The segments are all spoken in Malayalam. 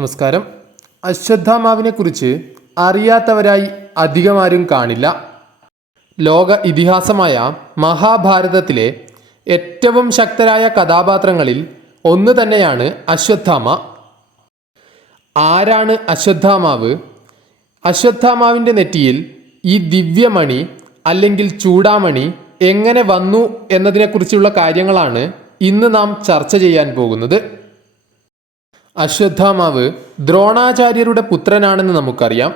നമസ്കാരം. അശ്വത്ഥാമാവിനെ കുറിച്ച് അറിയാത്തവരായി അധികമാരും കാണില്ല. ലോക ഇതിഹാസമായ മഹാഭാരതത്തിലെ ഏറ്റവും ശക്തരായ കഥാപാത്രങ്ങളിൽ ഒന്ന് തന്നെയാണ് അശ്വത്ഥാമ. ആരാണ് അശ്വത്ഥാമാവ്? അശ്വത്ഥാമാവിന്റെ നെറ്റിയിൽ ഈ ദിവ്യമണി അല്ലെങ്കിൽ ചൂടാമണി എങ്ങനെ വന്നു എന്നതിനെക്കുറിച്ചുള്ള കാര്യങ്ങളാണ് ഇന്ന് നാം ചർച്ച ചെയ്യാൻ പോകുന്നത്. അശ്വത്ഥാമാവ് ദ്രോണാചാര്യരുടെ പുത്രനാണെന്ന് നമുക്കറിയാം.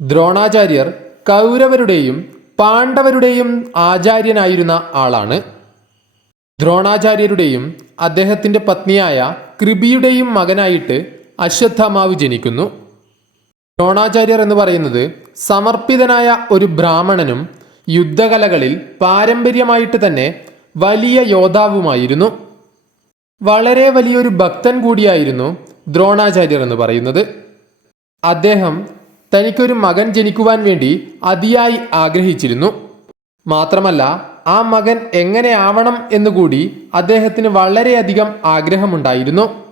ദ്രോണാചാര്യർ കൗരവരുടെയും പാണ്ഡവരുടെയും ആചാര്യനായിരുന്ന ആളാണ്. ദ്രോണാചാര്യരുടെയും അദ്ദേഹത്തിന്റെ പത്നിയായ കൃപിയുടെയും മകനായിട്ട് അശ്വത്ഥാമാവ് ജനിക്കുന്നു. ദ്രോണാചാര്യർ എന്ന് പറയുന്നത് സമർപ്പിതനായ ഒരു ബ്രാഹ്മണനും യുദ്ധകലകളിൽ പാരമ്പര്യമായിട്ട് തന്നെ വലിയ യോദ്ധാവുമായിരുന്നു. വളരെ വലിയൊരു ഭക്തൻ കൂടിയായിരുന്നു ദ്രോണാചാര്യർ എന്ന് പറയുന്നത്. അദ്ദേഹം തനിക്കൊരു മകൻ ജനിക്കുവാൻ വേണ്ടി അതിയായി ആഗ്രഹിച്ചിരുന്നു. മാത്രമല്ല ആ മകൻ എങ്ങനെ ആവണം എന്നുകൂടി അദ്ദേഹത്തിന് വളരെയധികം ആഗ്രഹമുണ്ടായിരുന്നു.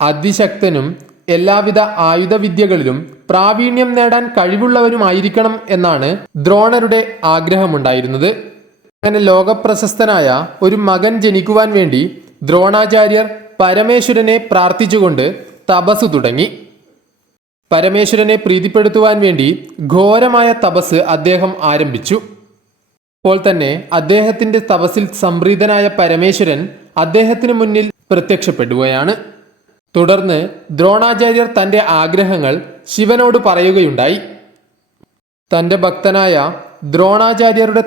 അതിശക്തനും എല്ലാവിധ ആയുധവിദ്യകളിലും പ്രാവീണ്യം നേടാൻ കഴിവുള്ളവരുമായിരിക്കണം എന്നാണ് ദ്രോണരുടെ ആഗ്രഹമുണ്ടായിരുന്നത്. അങ്ങനെ ലോകപ്രശസ്തനായ ഒരു മകൻ ജനിക്കുവാൻ വേണ്ടി ദ്രോണാചാര്യർ പരമേശ്വരനെ പ്രാർത്ഥിച്ചുകൊണ്ട് തപസ് തുടങ്ങി. പരമേശ്വരനെ പ്രീതിപ്പെടുത്തുവാൻ വേണ്ടി ഘോരമായ തപസ് അദ്ദേഹം ആരംഭിച്ചു. അപ്പോൾ തന്നെ അദ്ദേഹത്തിന്റെ തപസ്സിൽ സംപ്രീതനായ പരമേശ്വരൻ അദ്ദേഹത്തിന് മുന്നിൽ പ്രത്യക്ഷപ്പെടുകയാണ്. തുടർന്ന് ദ്രോണാചാര്യർ തന്റെ ആഗ്രഹങ്ങൾ ശിവനോട് പറയുകയുണ്ടായി. തന്റെ ഭക്തനായ ദ്രോണാചാര്യരുടെ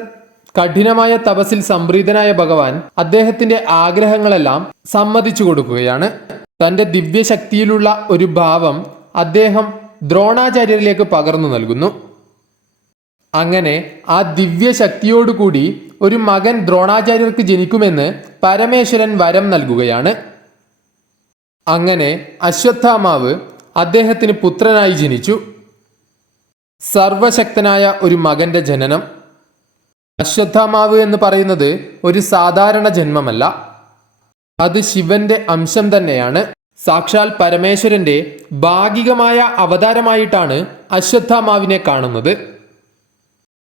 കഠിനമായ തപസിൽ സംപ്രീതനായ ഭഗവാൻ അദ്ദേഹത്തിന്റെ ആഗ്രഹങ്ങളെല്ലാം സമ്മതിച്ചു കൊടുക്കുകയാണ്. തന്റെ ദിവ്യശക്തിയിലുള്ള ഒരു ഭാവം അദ്ദേഹം ദ്രോണാചാര്യരിലേക്ക് പകർന്നു നൽകുന്നു. അങ്ങനെ ആ ദിവ്യശക്തിയോടുകൂടി ഒരു മകൻ ദ്രോണാചാര്യർക്ക് ജനിക്കുമെന്ന് പരമേശ്വരൻ വരം നൽകുകയാണ്. അങ്ങനെ അശ്വത്ഥാമാവ് അദ്ദേഹത്തിന് പുത്രനായി ജനിച്ചു. സർവശക്തനായ ഒരു മകന്റെ ജനനം അശ്വത്ഥാമാവ് എന്ന് പറയുന്നത് ഒരു സാധാരണ ജന്മമല്ല. അത് ശിവന്റെ അംശം തന്നെയാണ്. സാക്ഷാൽ പരമേശ്വരന്റെ ഭാഗികമായ അവതാരമായിട്ടാണ് അശ്വത്ഥാമാവിനെ കാണുന്നത്.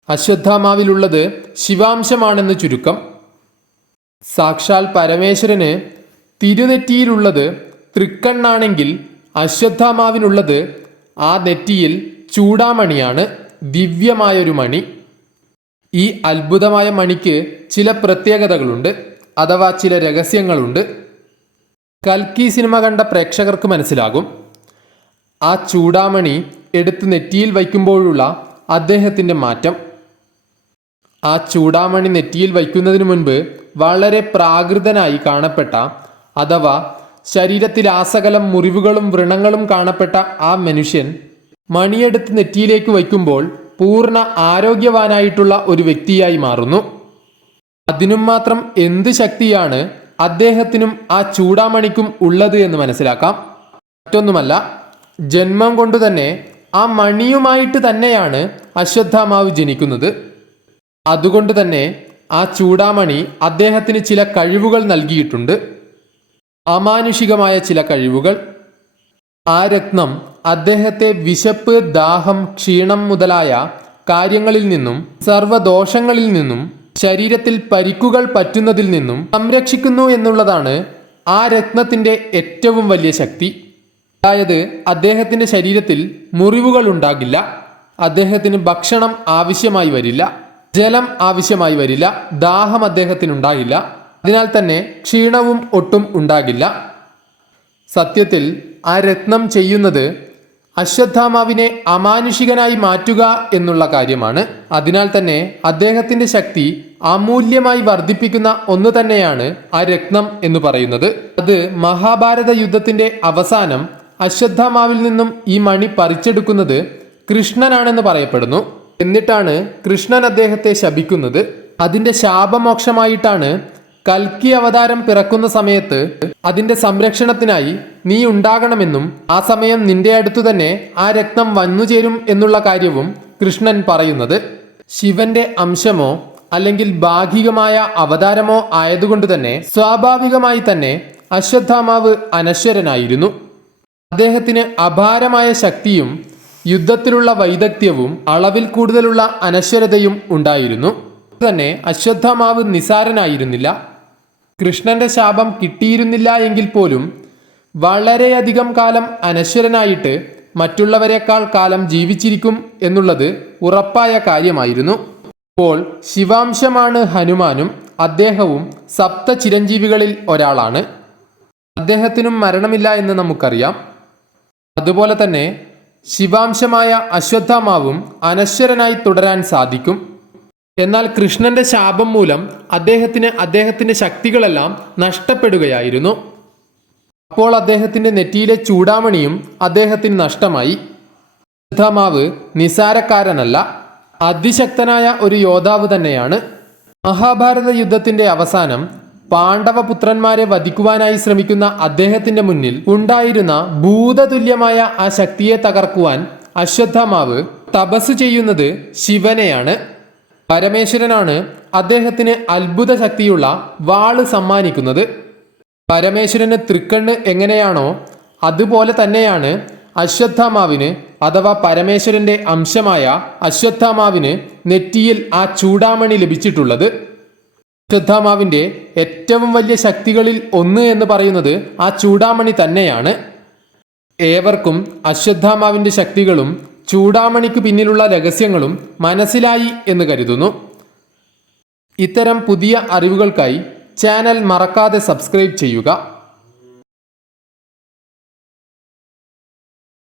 അശ്വത്ഥാമാവിലുള്ളത് ശിവാംശമാണെന്ന് ചുരുക്കം. സാക്ഷാൽ പരമേശ്വരന് തിരുനെറ്റിയിലുള്ളത് തൃക്കണ്ണാണെങ്കിൽ അശ്വത്ഥാമാവിനുള്ളത് ആ നെറ്റിയിൽ ചൂടാമണിയാണ് ദിവ്യമായൊരു മണി. ഈ അത്ഭുതമായ മണിക്ക് ചില പ്രത്യേകതകളുണ്ട് അഥവാ ചില രഹസ്യങ്ങളുണ്ട്. കൽക്കി സിനിമ കണ്ട പ്രേക്ഷകർക്ക് മനസ്സിലാകും. ആ ചൂടാമണി എടുത്ത് നെറ്റിയിൽ വയ്ക്കുമ്പോഴുള്ള അദ്ദേഹത്തിന്റെ മാറ്റം. ആ ചൂടാമണി നെറ്റിയിൽ വയ്ക്കുന്നതിന് മുൻപ് വളരെ പ്രാകൃതനായി കാണപ്പെട്ട അഥവാ ശരീരത്തിൽ ആസകലം മുറിവുകളും വ്രണങ്ങളും കാണപ്പെട്ട ആ മനുഷ്യൻ മണിയെടുത്ത് നെറ്റിയിലേക്ക് വയ്ക്കുമ്പോൾ പൂർണ ആരോഗ്യവാനായിട്ടുള്ള ഒരു വ്യക്തിയായി മാറുന്നു. അതിനും മാത്രം എന്ത് ശക്തിയാണ് അദ്ദേഹത്തിനും ആ ചൂടാമണിക്കും ഉള്ളത് എന്ന് മനസ്സിലാക്കാം. മറ്റൊന്നുമല്ല ജന്മം കൊണ്ട് തന്നെ ആ മണിയുമായിട്ട് തന്നെയാണ് അശ്വത്ഥാമാവ് ജനിക്കുന്നത്. അതുകൊണ്ട് തന്നെ ആ ചൂടാമണി അദ്ദേഹത്തിന് ചില കഴിവുകൾ നൽകിയിട്ടുണ്ട്. അമാനുഷികമായ ചില കഴിവുകൾ. ആ രത്നം അദ്ദേഹത്തെ വിശപ്പ് ദാഹം ക്ഷീണം മുതലായ കാര്യങ്ങളിൽ നിന്നും സർവദോഷങ്ങളിൽ നിന്നും ശരീരത്തിൽ പരിക്കുകൾ പറ്റുന്നതിൽ നിന്നും സംരക്ഷിക്കുന്നു എന്നുള്ളതാണ് ആ രത്നത്തിന്റെ ഏറ്റവും വലിയ ശക്തി. അതായത് അദ്ദേഹത്തിന്റെ ശരീരത്തിൽ മുറിവുകൾ ഉണ്ടാകില്ല. അദ്ദേഹത്തിന് ഭക്ഷണം ആവശ്യമായി വരില്ല. ജലം ആവശ്യമായി വരില്ല. ദാഹം അദ്ദേഹത്തിന് ഉണ്ടാകില്ല അതിനാൽ തന്നെ ക്ഷീണവും ഒട്ടും ഉണ്ടാകില്ല. സത്യത്തിൽ ആ രത്നം ചെയ്യുന്നത് അശ്വത്ഥാമാവിനെ അമാനുഷികനായി മാറ്റുക എന്നുള്ള കാര്യമാണ്. അതിനാൽ തന്നെ അദ്ദേഹത്തിന്റെ ശക്തി അമൂല്യമായി വർദ്ധിപ്പിക്കുന്ന ഒന്ന് തന്നെയാണ് ആ രത്നം എന്ന് പറയുന്നത്. അത് മഹാഭാരത യുദ്ധത്തിന്റെ അവസാനം അശ്വത്ഥാമാവിൽ നിന്നും ഈ മണി പറിച്ചെടുക്കുന്നത് കൃഷ്ണനാണെന്ന് പറയപ്പെടുന്നു. എന്നിട്ടാണ് കൃഷ്ണൻ അദ്ദേഹത്തെ ശപിക്കുന്നത്. അതിന്റെ ശാപമോക്ഷമായിട്ടാണ് കൽക്കി അവതാരം പിറക്കുന്ന സമയത്ത് അതിന്റെ സംരക്ഷണത്തിനായി നീ ഉണ്ടാകണമെന്നും ആ സമയം നിന്റെ അടുത്തു തന്നെ ആ രക്തം വന്നുചേരും എന്നുള്ള കാര്യവും കൃഷ്ണൻ പറയുന്നത് ശിവന്റെ അംശമോ അല്ലെങ്കിൽ ഭാഗികമായ അവതാരമോ ആയതുകൊണ്ട് തന്നെ സ്വാഭാവികമായി തന്നെ അശ്വത്ഥാമാവ് അനശ്വരനായിരുന്നു. അദ്ദേഹത്തിന് അപാരമായ ശക്തിയും യുദ്ധത്തിലുള്ള വൈദഗ്ധ്യവും അളവിൽ കൂടുതലുള്ള അനശ്വരതയും ഉണ്ടായിരുന്നു. തന്നെ അശ്വത്ഥമാവ് നിസാരനായിരുന്നില്ല. കൃഷ്ണന്റെ ശാപം കിട്ടിയിരുന്നില്ല എങ്കിൽ പോലും വളരെയധികം കാലം അനശ്വരനായിട്ട് മറ്റുള്ളവരെക്കാൾ കാലം ജീവിച്ചിരിക്കും എന്നുള്ളത് ഉറപ്പായ കാര്യമായിരുന്നു. ഇപ്പോൾ ശിവാംശമാണ് ഹനുമാനും അദ്ദേഹവും സപ്ത ചിരഞ്ജീവികളിൽ ഒരാളാണ്. അദ്ദേഹത്തിനും മരണമില്ല എന്ന് നമുക്കറിയാം. അതുപോലെ തന്നെ ശിവാംശമായ അശ്വത്ഥാമാവും അനശ്വരനായി തുടരാൻ സാധിക്കും. എന്നാൽ കൃഷ്ണന്റെ ശാപം മൂലം അദ്ദേഹത്തിന് അദ്ദേഹത്തിന്റെ ശക്തികളെല്ലാം നഷ്ടപ്പെടുകയായിരുന്നു. അപ്പോൾ അദ്ദേഹത്തിന്റെ നെറ്റിയിലെ ചൂടാമണിയും അദ്ദേഹത്തിന് നഷ്ടമായി. അശ്വത്ഥാമാവ് നിസാരക്കാരനല്ല അതിശക്തനായ ഒരു യോദ്ധാവ് തന്നെയാണ്. മഹാഭാരത യുദ്ധത്തിന്റെ അവസാനം പാണ്ഡവപുത്രന്മാരെ വധിക്കുവാനായി ശ്രമിക്കുന്ന അദ്ദേഹത്തിന്റെ മുന്നിൽ ഉണ്ടായിരുന്ന ഭൂതതുല്യമായ ആ ശക്തിയെ തകർക്കുവാൻ അശ്വത്ഥമാവ് തപസ് ചെയ്യുന്നത് ശിവനെയാണ്. പരമേശ്വരനാണ് അദ്ദേഹത്തിന് അത്ഭുത ശക്തിയുള്ള വാൾ സമ്മാനിക്കുന്നത്. പരമേശ്വരന് തൃക്കണ്ണ് എങ്ങനെയാണോ അതുപോലെ തന്നെയാണ് അശ്വത്ഥാമാവിന് അഥവാ പരമേശ്വരന്റെ അംശമായ അശ്വത്ഥാമാവിന് നെറ്റിയിൽ ആ ചൂടാമണി ലഭിച്ചിട്ടുള്ളത്. അശ്വത്ഥാമാവിന്റെ ഏറ്റവും വലിയ ശക്തികളിൽ ഒന്ന് എന്ന് പറയുന്നത് ആ ചൂടാമണി തന്നെയാണ്. ഏവർക്കും അശ്വത്ഥാമാവിന്റെ ശക്തികളും ചൂടാമണിക്ക് പിന്നിലുള്ള രഹസ്യങ്ങളും മനസ്സിലായി എന്ന് കരുതുന്നു. ഇത്തരം പുതിയ അറിവുകൾക്കായി ചാനൽ മറക്കാതെ സബ്സ്ക്രൈബ് ചെയ്യുക.